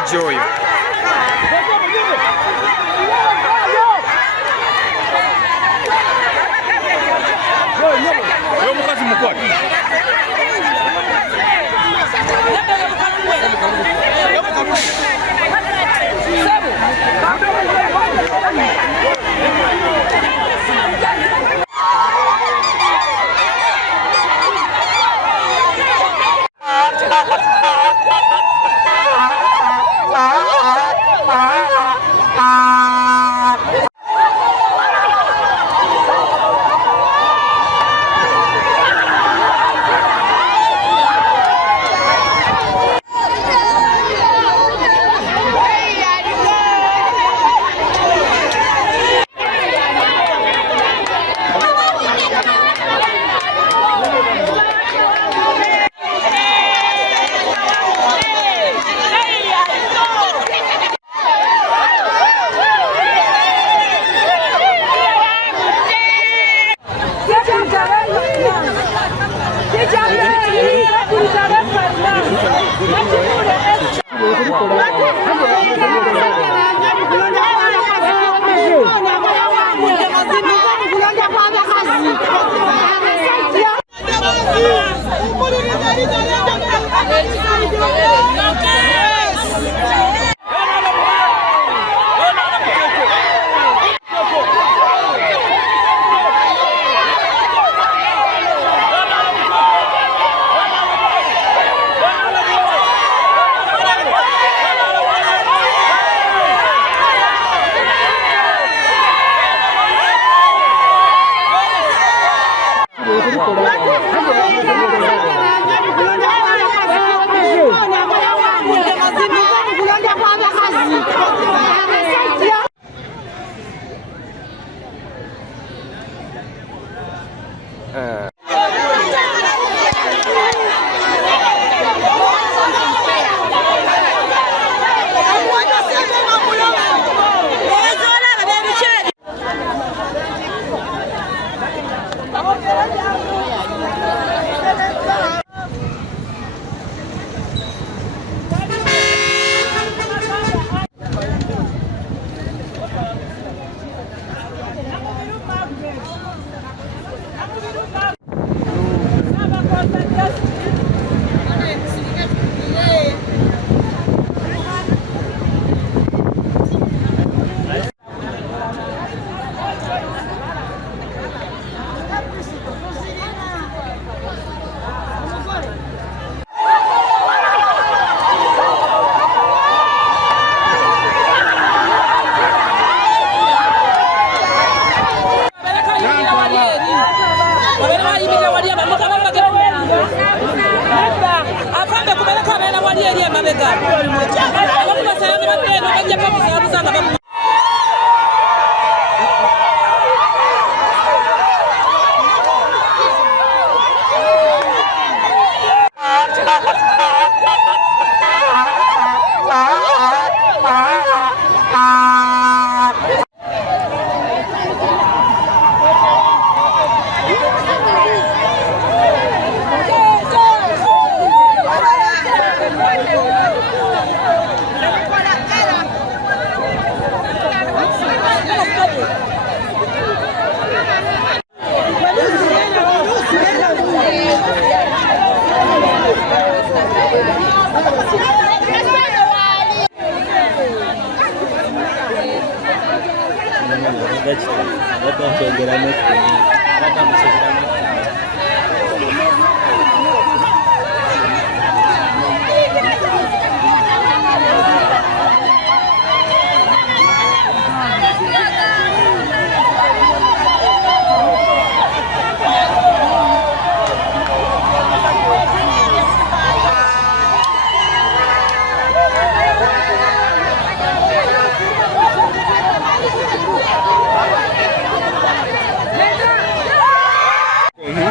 omujja oyo. Omukazi mukwate.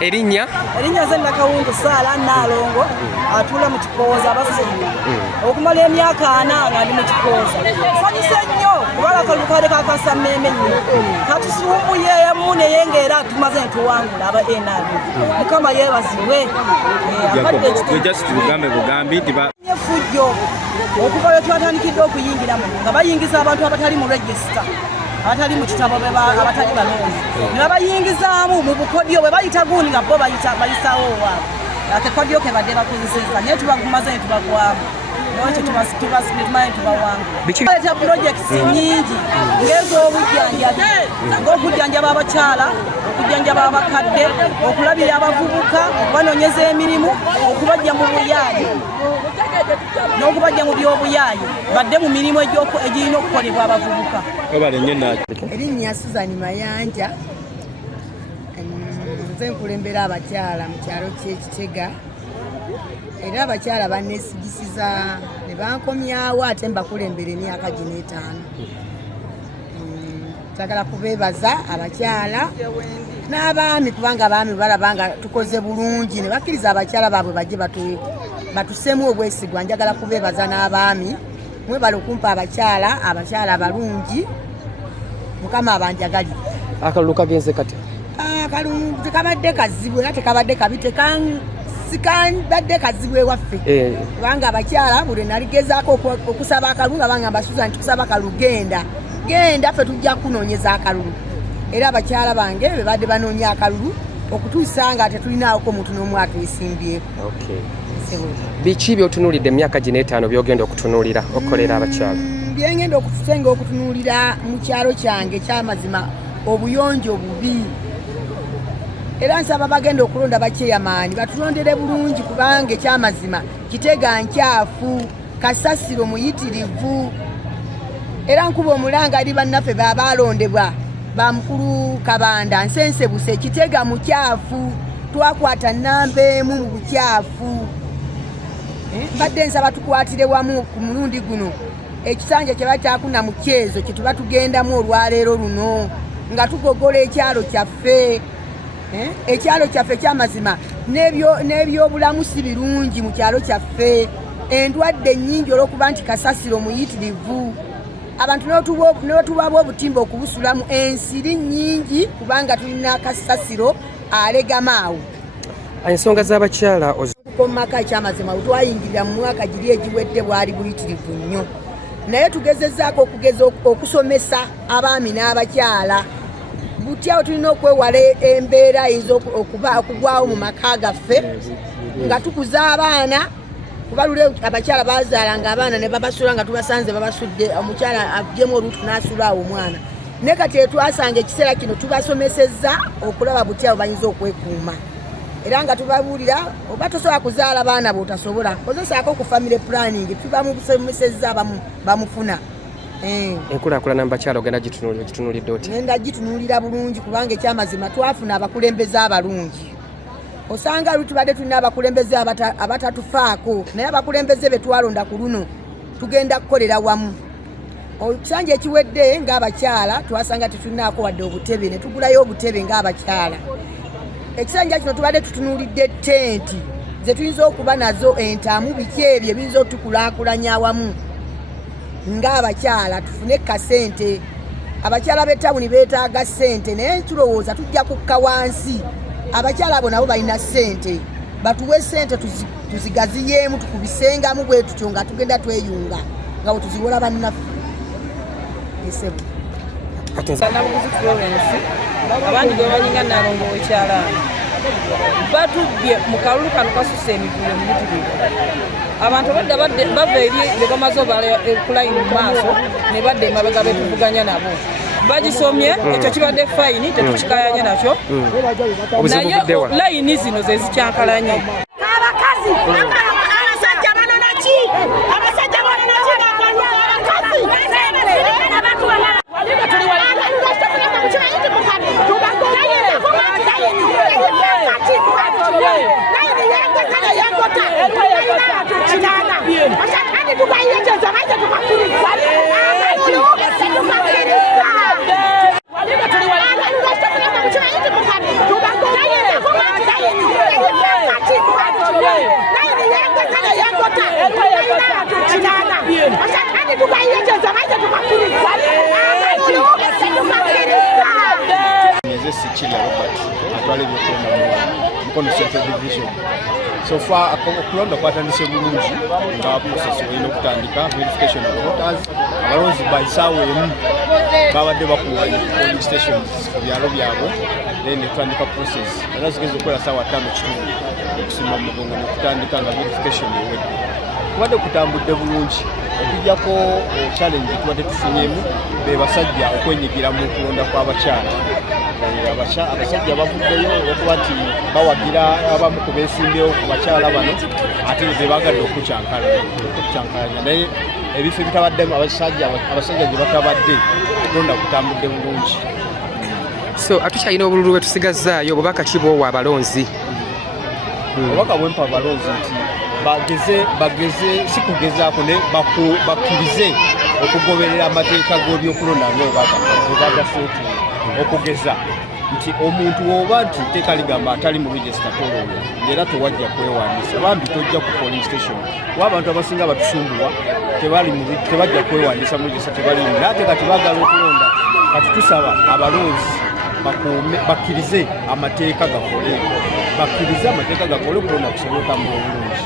Erinnya Zenda Kawungu Sala Nalongo atula mu Kipooza abasinga okumala emyaka 4 nga ndi mu Kipooza sanyise nnyo kubala kalukale kakasameme nnyo katusumbuye yamune yengera tumaze ntuwangula aba NRM mukama yebaziwe just tugambe bugambi tiba Efujjo okuva lwe twatandikidde okuyingiramu nga bayingiza abantu abatali mu register abatali mu kitabo abatali balonzi ne babayingizaamu mu bukodyo bwe bayita guuni nga bo bayisaawo owaabwe akekodyo ke badde bakozeseza naye tubagumaze ne tubagwamu nekyo tumanyi tubawanga baleta projects nyingi ng'ez'obujjanjabi ng'okujjanjaba abakyala okujjanjaba abakadde okulabira abavubuka okubanoonyeza emirimu okubajja mu buyaayi n'okubajja mu by'obuyaayi badde mu mirimu egirina okukolebwa abavubuka. Erinnya Susan Mayanja, nze nkulembera abakyala mu kyalo ky'Ekitega era abakyala banneesigisiza ne bankomyawo ate mbakulembera emyaka gino 5. Njagala kubeebaza abakyala n'abaami kubanga abaami balaba nga tukoze bulungi ne bakkiriza abakyala baabwe bajje batuseemu obwesigwa. Njagala kubeebaza n'abaami mwebale okumpa abakyala abalungi Mukama abanjagalire. Akalulu kagenze kati? Akalulu tekabadde kazibu era tekabadde kabi sikabadde kazibu ewaffe kubanga abakyala buli naligezaako okusaba akalulu nga bangamba Susan tukusaba akalulu genda ffe tujja kunoonyeza akalulu era abakyala bange be badde banoonya akalulu okutuusa nga tetulinawoko muntu n'omu atwesimbyeko. Biki by'otunuulidde emyaka gino 5 by'ogenda okutunuulira okukolera abakyala? Byengenda okutusenga okutunuulira mu kyalo kyange ky'amazima obuyonjo bubi era nsaba bagenda okulonda bakyeyamaanyi batulondere bulungi kubanga ekyamazima Kitega nkyafu kasasiro muyitirivu era nkuba omulanga ali bannaffe baabalondebwa bamukulu Kabanda nsensebuse Kitega mukyafu twakwata nnamba emu mu bukyafu badde nsaba tukwatire wamu ku mulundi guno ekisanja kye bakyakuna mu kyezo kye tuba tugendamu olwaleero luno nga tugogola ekyalo kyaffe ekyalo kyaffe ky'amazima n'ebyobulamu si birungi mu kyalo kyaffe endwadde nnyingi olw'okuba nti kasasiro muyitirivu abantu newetubaaba obutimba okubusulamu ensiri nnyingi kubanga tulina kasasiro alegamaawo. Ensonga z'abakyala okukomaka ekyamazima bwetwayingirira mu mwaka giri egiwedde bwali buyitirivu nnyo naye tugezezzaako okusomesa abaami n'abakyala butyawo tulina okwewala embeera ayinza okugwawo mu maka gaffe nga tukuza abaana kuba lule abakyala bazaalanga abaana ne babasula nga tubasanze babasudde omukyala agyemu olutu n'asulaawo omwana ne kati twasanga ekiseera kino tubasomesezza okulaba butyawo bayinza okwekuuma era nga tubabuulira oba tosobola kuzaala baana b'otasobola kozesaako ku family planning tubamubusomesezza bamufuna. Enkulaakulana mu bakyala ogenda gitunuulidde oti? Ngenda gitunuulira bulungi kubanga ekyamazima twafuna abakulembeze abalungi osanga lutubadde tulina abakulembeze abatatufaako naye abakulembeze be twalonda ku luno tugenda kukolera wamu. Ekisanja ekiwedde ng'abakyala twasanga tetulinaako wadde obutebe ne tugulayo obutebe ng'abakyala. Ekisanja kino tubadde tutunuulidde tenti ze tuyinza okuba nazo entamu biki ebyo ebiyinza otukulaakulanya awamu ng'abakyala tufune kasente. Abakyala b'ettawuni beetaaga ssente naye tulowooza tujja kukka wansi abakyala abo nabo balina ssente batuwe ssente tuzigaziyeemu tukubisengamu bwe tutyo nga tugenda tweyunga nga bwe tuziwola bannaffe. Esebo Nabuguzi Florence abandi gwe banyinga Nalongo w'ekyalaani batubbye mu kalulu kano kasusa emivuyo muyitirivu abantu badde bava eri be bamaze obala kulayini mu maaso ne badde emabega betuvuganya nabo bagisomye ekyo kibadde fayini tetukikayanya nakyo naye layini zino ze zikyankalanye abakazi abasajja banona ki abasajja banona ki abakazi nze Sikirya Robert atwala ebyokulonda mu Mukono Central Division. So far okulonda kwatandise bulungi nga process olina okutandika verification of voters. Abalonzi baisaawo emu babadde bakuwanya polling stations ku byalo byabwe then netandika process era zigeze okukola ssaawa 5 kitundu okusima mu mugongo n'okutandika nga verification ewedde. Kubadde kutambudde bulungi okujjako challenge tubadde tufunyemu be basajja okwenyigira mu kulonda kw'abakyala. Abasajja bavuddeyo okuba nti bawagira abamu ku beesimbyewo ku bakyala bano ate be baagadde okucyankalanya naye ebifo ebitabaddemu abasajja gye batabadde kulonda kutambudde bulungi. So atukyalina obululu bwe tusigazaayo bubaka ki bw'owa abalonzi? Obubaka bwempa abalonzi nti bageze si kugezaako ne bakkirize okugoberera amateeka g'ebyokulonda ng'ebagaseetu okugeza nti omuntu woba nti teeka ligamba atali mu register tolonda era tewajja kwewandiisa bambi tojja ku polling station kuba abantu abasinga batusumbuwa tebajja kwewandiisa mu register tebalimu naate kati baagala okulonda kati tusaba abalonzi bakkirize amateeka gakole okulonda kusoboka mu bulungi.